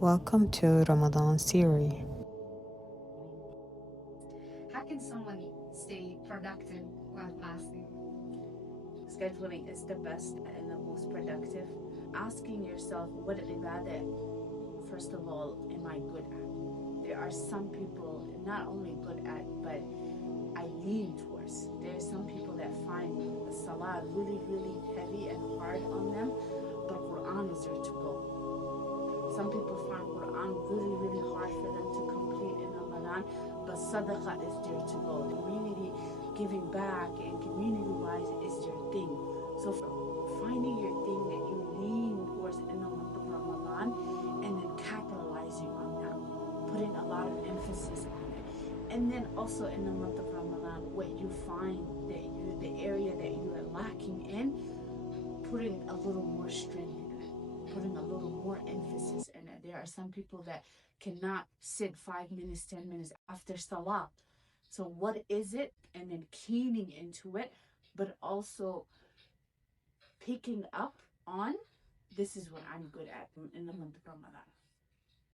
Welcome to Ramadan series. How can someone stay productive while fasting? Scheduling is the best and the most productive. Asking yourself, what ibadah, first of all, am I good at? There are some people not only good at, but I lean towards. There are some people that find salah really, really heavy and hard on them, but Quran is there to go. Some people find Quran really, really hard for them to complete in Ramadan, but sadaqah is there to go. The community giving back and community-wise is their thing. So finding your thing that you lean towards in the month of Ramadan and then capitalizing on that, putting a lot of emphasis on it. And then also in the month of Ramadan, what you find that the area that you are lacking in, putting a little more strength in it, putting a little more emphasis in it. There are some people that cannot sit 5 minutes, 10 minutes after salah. So what is it? And then keening into it, but also picking up on this is what I'm good at in the month of Ramadan.